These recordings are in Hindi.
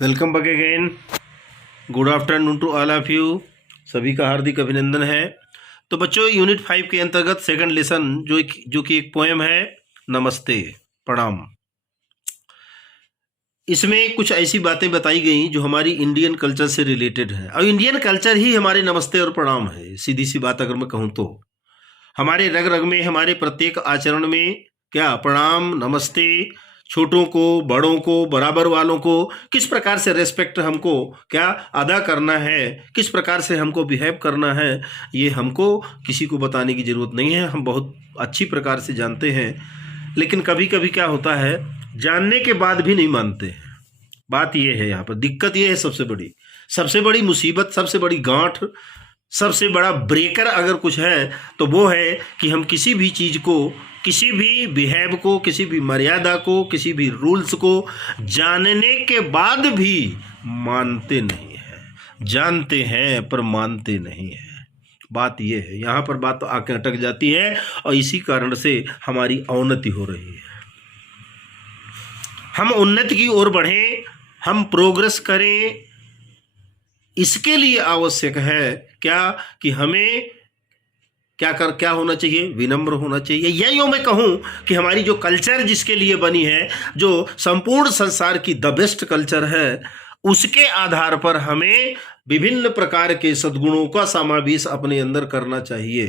Welcome back again. Good afternoon to all of you. सभी का हार्दिक अभिनंदन है। तो बच्चों, यूनिट 5 के अंतर्गत सेकंड लेसन जो कि एक पोएम है, नमस्ते प्रणाम। इसमें कुछ ऐसी बातें बताई गई जो हमारी इंडियन कल्चर से रिलेटेड है, और इंडियन कल्चर ही हमारे नमस्ते और प्रणाम है। सीधी सी बात अगर मैं कहूँ तो हमारे रग रग में, हमारे प्रत्येक आचरण में क्या प्रणाम, नमस्ते, छोटों को, बड़ों को, बराबर वालों को किस प्रकार से रेस्पेक्ट हमको क्या अदा करना है, किस प्रकार से हमको बिहेव करना है, ये हमको किसी को बताने की ज़रूरत नहीं है। हम बहुत अच्छी प्रकार से जानते हैं, लेकिन कभी कभी क्या होता है, जानने के बाद भी नहीं मानते। बात ये है, यहाँ पर दिक्कत ये है, सबसे बड़ी मुसीबत, सबसे बड़ी गांठ, सबसे बड़ा ब्रेकर अगर कुछ है तो वो है कि हम किसी भी चीज़ को, किसी भी बिहेव को, किसी भी मर्यादा को, किसी भी रूल्स को जानने के बाद भी मानते नहीं हैं। जानते हैं पर मानते नहीं हैं। बात ये है, यहाँ पर बात तो आके अटक जाती है, और इसी कारण से हमारी अवनति हो रही है। हम उन्नति की ओर बढ़ें, हम प्रोग्रेस करें, इसके लिए आवश्यक है क्या कि हमें क्या होना चाहिए, विनम्र होना चाहिए। या यूँ मैं कहूँ कि हमारी जो कल्चर जिसके लिए बनी है, जो संपूर्ण संसार की द बेस्ट कल्चर है, उसके आधार पर हमें विभिन्न प्रकार के सद्गुणों का समावेश अपने अंदर करना चाहिए।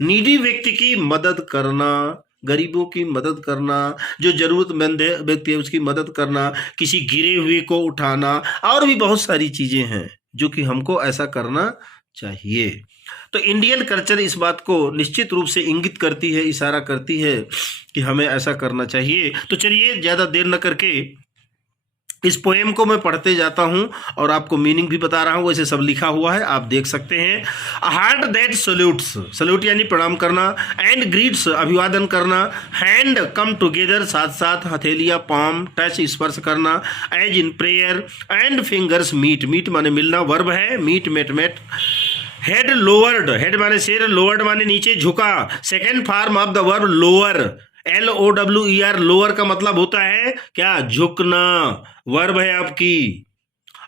नीडी व्यक्ति की मदद करना, गरीबों की मदद करना, जो जरूरतमंद व्यक्ति है उसकी मदद करना, किसी गिरे हुए को उठाना, और भी बहुत सारी चीज़ें हैं जो कि हमको ऐसा करना चाहिए। तो इंडियन कल्चर इस बात को निश्चित रूप से इंगित करती है, इशारा करती है कि हमें ऐसा करना चाहिए। तो चलिए ज़्यादा देर न करके इस पोएम को मैं पढ़ते जाता हूं और आपको मीनिंग भी बता रहा हूं। वैसे सब लिखा हुआ है, आप देख सकते हैं। A heart that salutes, salute यानी प्रणाम करना, एंड ग्रीट्स अभिवादन करना, हैंड कम टुगेदर साथ साथ हथेलियां, पाम टच स्पर्श करना, as in prayer, and fingers meet, meet माने मिलना, वर्ब है meet, met met. Head lowered, head माने सिर, लोअर्ड माने नीचे झुका, second form of the verb lower, LOWER, lower का मतलब होता है क्या, झुकना, वर्ब है आपकी।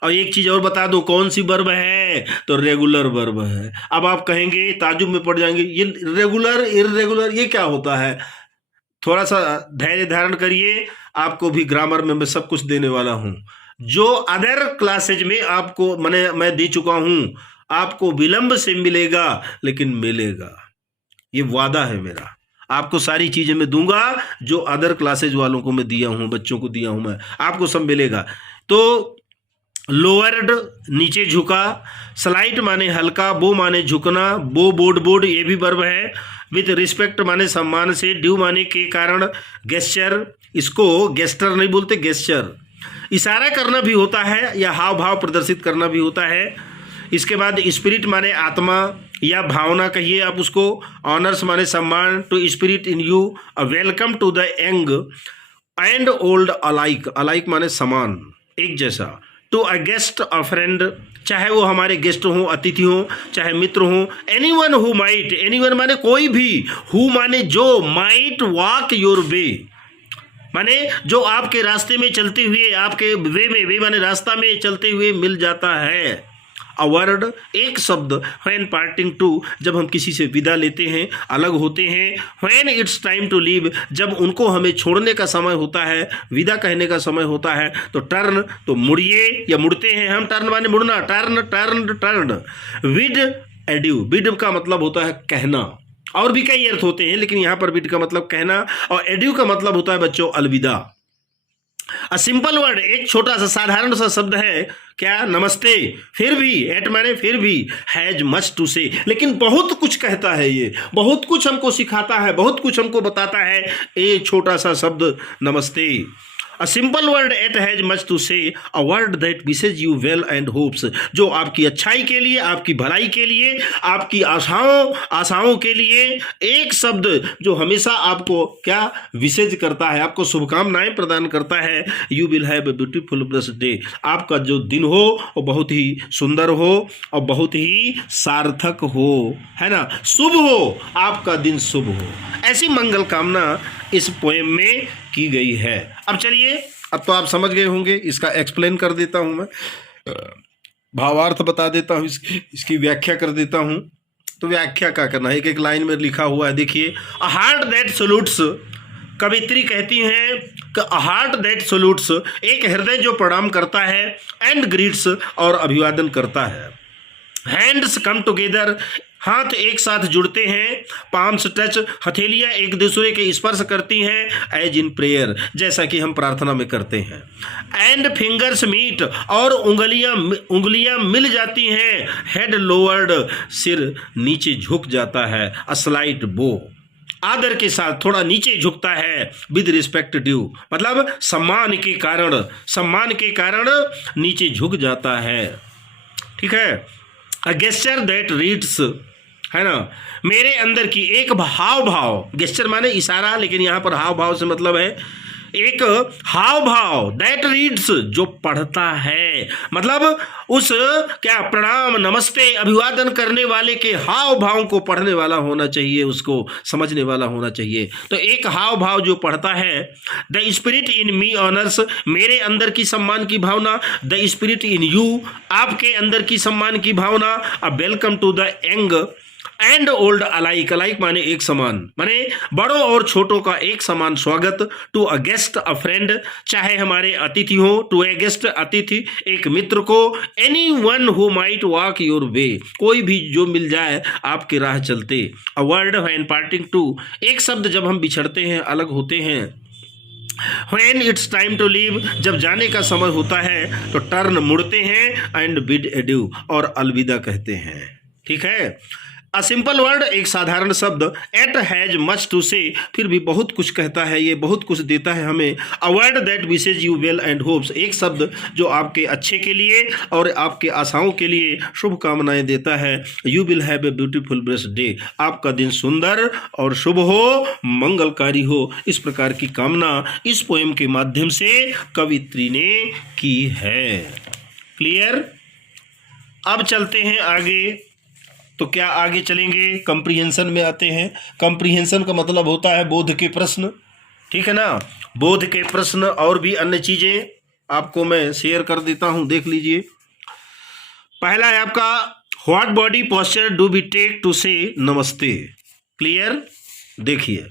और एक चीज और बता दो, कौन सी वर्ब है, तो रेगुलर वर्ब है। अब आप कहेंगे, ताजुब में पड़ जाएंगे, ये रेगुलर इररेगुलर ये क्या होता है। थोड़ा सा धैर्य धारण करिए, आपको भी ग्रामर में मैं सब कुछ देने वाला हूं, जो अदर क्लासेज में आपको मैं दे चुका हूं। आपको विलंब से मिलेगा, लेकिन मिलेगा, ये वादा है मेरा। आपको सारी चीजें मैं दूंगा जो अदर क्लासेज वालों को मैं दिया हूं, बच्चों को दिया हूं मैं, आपको सब मिलेगा। तो लोअर्ड नीचे झुका, स्लाइट माने हल्का, बो माने झुकना, बो बोर्ड बोर्ड ये भी वर्ब है, विथ रिस्पेक्ट माने सम्मान से, ड्यू माने के कारण, गेस्चर, इसको गेस्टर नहीं बोलते, गेस्चर, इशारा करना भी होता है या हाव भाव प्रदर्शित करना भी होता है। इसके बाद स्पिरिट माने आत्मा या भावना कहिए आप उसको, ऑनर्स माने सम्मान, to spirit in you, a welcome to the young and old alike, alike माने समान, एक जैसा, to a guest a friend, चाहे वो हमारे गेस्ट हो, अतिथि हो, चाहे मित्र हो, एनीवन हु माइट, एनीवन माने कोई भी, हु माने जो, माइट वॉक योर वे माने जो आपके रास्ते में चलते हुए, आपके वे माने रास्ता में चलते हुए मिल जाता है। अ वर्ड एक शब्द, व्हेन पार्टिंग टू, जब हम किसी से विदा लेते हैं, अलग होते हैं, when it's time to leave, जब उनको हमें छोड़ने का समय होता है, विदा कहने का समय होता है, तो टर्न तो मुड़िए या मुड़ते हैं हम, टर्न माने मुड़ना, टर्न टर्न टर्न। विड एड्यू, विड का मतलब होता है कहना, और भी कई अर्थ होते हैं, लेकिन यहाँ पर विड का मतलब कहना, और एड्यू का मतलब होता है बच्चों अलविदा। अ सिंपल वर्ड, एक छोटा सा साधारण सा शब्द है क्या, नमस्ते। फिर भी, एट माने फिर भी, हैज मच टू से, लेकिन बहुत कुछ कहता है, ये बहुत कुछ हमको सिखाता है, बहुत कुछ हमको बताता है, ये छोटा सा शब्द नमस्ते। A simple word that has much to say, a word that wishes you well and hopes, जो आपकी अच्छाई के लिए, आपकी भलाई के लिए, आपकी आशाओं के लिए, एक शब्द जो हमेशा आपको क्या विशेज करता है, आपको शुभकामनाएं प्रदान करता है। You will have a beautiful blessed day, आपका जो दिन हो वो बहुत ही सुंदर हो और बहुत ही सार्थक हो, है ना, शुभ हो, आपका दिन शुभ हो, ऐसी मंगल कामना इस पोएम में की गई है। अब चलिए अब तो आप समझ गए होंगे, इसका एक्सप्लेन कर देता हूं मैं, भावार्थ बता देता हूं, इसकी व्याख्या कर देता हूं। तो व्याख्या क्या करना है, एक एक लाइन में लिखा हुआ है, देखिए। अ हार्ट दैट सल्यूट्स, कवित्री कहती हैं कि अ हार्ट दैट सल्यूट्स, एक हृदय जो प्रणाम करता है, एंड ग्रीट्स, और अभिवादन करता है। हैंड्स कम टुगेदर, हाथ एक साथ जुड़ते हैं। पाम्स टच, हथेलियां एक दूसरे के स्पर्श करती हैं। एज इन प्रेयर, जैसा कि हम प्रार्थना में करते हैं। एंड फिंगर्स मीट, और उंगलियां मिल जाती हैं। हेड लोअर्ड, सिर नीचे झुक जाता है। अ स्लाइट बो, आदर के साथ थोड़ा नीचे झुकता है। विद रिस्पेक्ट ड्यू, मतलब सम्मान के कारण नीचे झुक जाता है। ठीक है। अ गेस्चर दैट रीड्स, है ना, मेरे अंदर की एक हाव भाव, गेस्चर माने इशारा, लेकिन यहां पर हाव भाव से मतलब है एक हाव भाव, दैट रीड्स, जो पढ़ता है, मतलब उस क्या प्रणाम, नमस्ते, अभिवादन करने वाले के हाव भाव को पढ़ने वाला होना चाहिए, उसको समझने वाला होना चाहिए। तो एक हाव भाव जो पढ़ता है। The spirit in me honours, मेरे अंदर की सम्मान की भावना। द स्पिरिट इन यू, आपके अंदर की सम्मान की भावना। A welcome to the young and old alike, alike माने एक समान, माने बड़ों और छोटों का एक समान स्वागत। To a guest a friend, चाहे हमारे अतिथि हो। टू ए गेस्ट, अतिथि, एक मित्र को। Anyone who might walk your way, कोई भी जो मिल जाए आपके राह चलते। A word when parting too, एक शब्द जब हम बिछड़ते हैं, अलग होते हैं। When it's time to leave, जब जाने का समय होता है तो टर्न, मुड़ते हैं। एंड बिड एड्यू, और अलविदा कहते हैं। ठीक है। अ सिंपल वर्ड, एक साधारण शब्द। एट हैज मच टू से, फिर भी बहुत कुछ कहता है, ये बहुत कुछ देता है हमें। अ word that wishes you well and hopes, एक शब्द जो आपके अच्छे के लिए और आपके आशाओं के लिए शुभकामनाएं देता है। You will have a beautiful blessed day, आपका दिन सुंदर और शुभ हो, मंगलकारी हो, इस प्रकार की कामना इस पोएम के माध्यम से कवित्री ने की है। क्लियर। अब चलते हैं आगे। तो क्या आगे चलेंगे, कंप्रीहेंशन में आते हैं। कंप्रीहेंशन का मतलब होता है बोध के प्रश्न। ठीक है ना, बोध के प्रश्न और भी अन्य चीजें आपको मैं शेयर कर देता हूं, देख लीजिए। पहला है आपका, what body posture do we take to say namaste. Clear. देखिए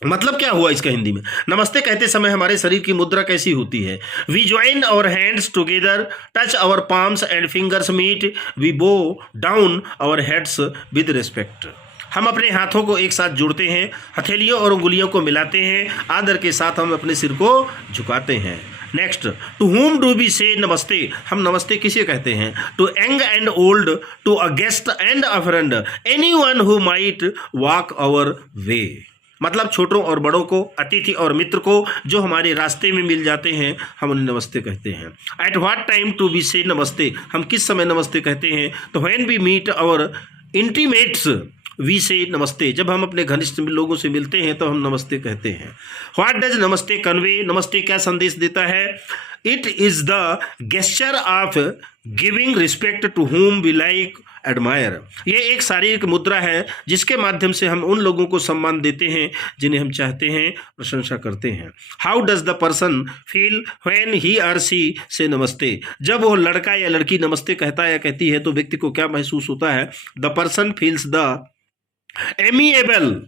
मतलब क्या हुआ इसका हिंदी में। नमस्ते कहते समय हमारे शरीर की मुद्रा कैसी होती है। We join our hands together, touch our palms and fingers meet, we bow down our heads with respect, हम अपने हाथों को एक साथ जोड़ते हैं, हथेलियों और उंगलियों को मिलाते हैं, आदर के साथ हम अपने सिर को झुकाते हैं। Next, to whom do we say namaste, हम नमस्ते किसे कहते हैं। To young and old, to a guest and a friend, anyone who might walk our way, मतलब छोटों और बड़ों को, अतिथि और मित्र को जो हमारे रास्ते में मिल जाते हैं, हम उन्हें नमस्ते कहते हैं। At what time do we say namaste, हम किस समय नमस्ते कहते हैं। तो when we meet our intimates we say namaste, जब हम अपने घनिष्ठ लोगों से मिलते हैं तो हम नमस्ते कहते हैं। व्हाट डज नमस्ते कन्वे, नमस्ते क्या संदेश देता है। It is the gesture of giving respect to whom we like admire, ये एक शारीरिक मुद्रा है जिसके माध्यम से हम उन लोगों को सम्मान देते हैं जिन्हें हम चाहते हैं, प्रशंसा करते हैं। How does the person feel when he और सी से नमस्ते, जब वो लड़का या लड़की नमस्ते कहता है या कहती है तो व्यक्ति को क्या महसूस होता है। The person feels the amiable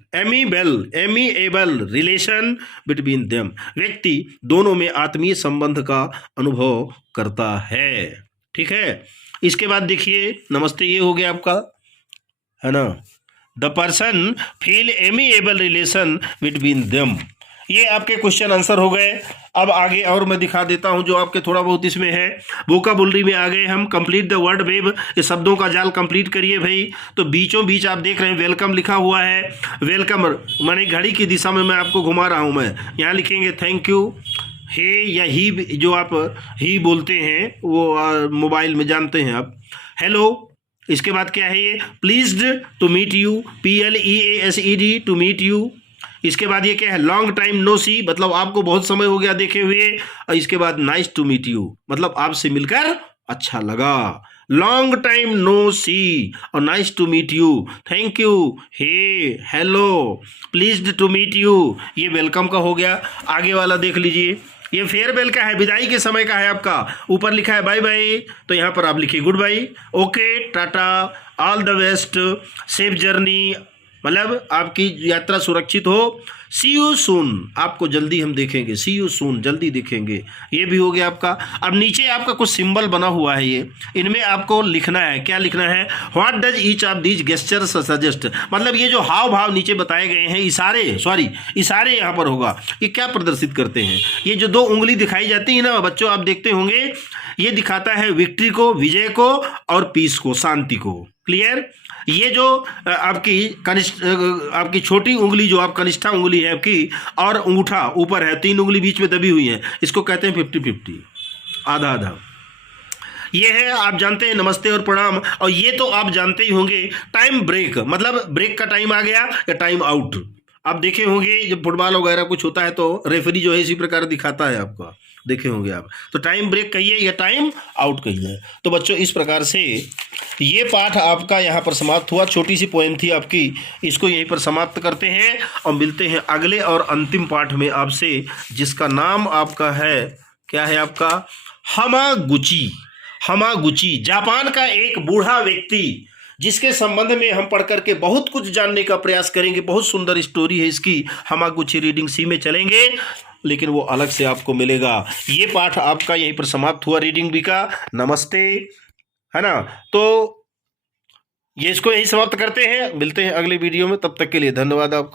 relation between them, व्यक्ति दोनों में आत्मीय संबंध का अनुभव करता है। ठीक है। इसके बाद देखिए नमस्ते ये हो गया आपका, है ना। The person feel amiable relation between them, ये आपके क्वेश्चन आंसर हो गए। अब आगे और मैं दिखा देता हूं जो आपके थोड़ा बहुत इसमें है। वोकाबुलरी में आ गए हम। कंप्लीट द वर्ड वेब, ये शब्दों का जाल कंप्लीट करिए भाई। तो बीचों बीच आप देख रहे हैं वेलकम लिखा हुआ है। वेलकम माने घड़ी की दिशा में मैं आपको घुमा रहा हूं। मैं यहाँ लिखेंगे थैंक यू, हे या ही, जो आप ही बोलते हैं वो मोबाइल में जानते हैं आप। हेलो, इसके बाद क्या है ये, pleased to meet you, PLEASED to meet you. इसके बाद ये क्या है, लॉन्ग टाइम नो सी, मतलब आपको बहुत समय हो गया देखे हुए। और इसके बाद नाइस टू मीट यू, मतलब आपसे मिलकर अच्छा लगा। लॉन्ग टाइम नो सी और nice to meet you, thank you, hey, hello, pleased to meet you, ये वेलकम का हो गया। आगे वाला देख लीजिए, ये फेयरवेल का है, विदाई के समय का है आपका। ऊपर लिखा है बाय बाय, तो यहाँ पर आप लिखिए goodbye, okay, tata, all the best, safe journey, मतलब आपकी यात्रा सुरक्षित हो, सी यू सून, आपको जल्दी हम देखेंगे, सी यू सून, जल्दी देखेंगे। ये भी हो गया आपका। अब नीचे आपका कुछ सिंबल बना हुआ है, ये इनमें आपको लिखना है, क्या लिखना है, what does each of these gestures suggest, मतलब ये जो हाव भाव नीचे बताए गए हैं, इशारे यहाँ पर होगा, ये क्या प्रदर्शित करते हैं। ये जो 2 उंगली दिखाई जाती है ना बच्चों, आप देखते होंगे, ये दिखाता है विक्ट्री को, विजय को, और पीस को, शांति को। क्लियर। ये जो आपकी छोटी उंगली, जो आप कनिष्ठा उंगली है आपकी, और अंगूठा ऊपर है, 3 उंगली बीच में दबी हुई है, इसको कहते हैं 50-50, आधा आधा। ये है, आप जानते हैं, नमस्ते और प्रणाम। और ये तो आप जानते ही होंगे, टाइम ब्रेक, मतलब ब्रेक का टाइम आ गया या टाइम आउट। आप देखे होंगे जब फुटबॉल वगैरह कुछ होता है तो रेफरी जो है इसी प्रकार दिखाता है आपका, देखे होंगे आप। तो टाइम ब्रेक कहिए या टाइम आउट कहिए। तो बच्चों इस प्रकार से ये पाठ आपका यहाँ पर समाप्त हुआ। छोटी सी पोएम थी आपकी, इसको यहीं पर समाप्त करते हैं और मिलते हैं अगले और अंतिम पाठ में आपसे, जिसका नाम आपका है, क्या है आपका, हमागुची। हमागुची जापान का एक बूढ़ा व्यक्ति, जिसके संबंध में हम पढ़ करके बहुत कुछ जानने का प्रयास करेंगे। बहुत सुंदर स्टोरी है इसकी। हमागुची रीडिंग सी में चलेंगे, लेकिन वो अलग से आपको मिलेगा। ये पाठ आपका यहीं पर समाप्त हुआ, रीडिंग बी का। नमस्ते, है ना। तो ये इसको यही समाप्त करते हैं, मिलते हैं अगले वीडियो में, तब तक के लिए धन्यवाद आपका।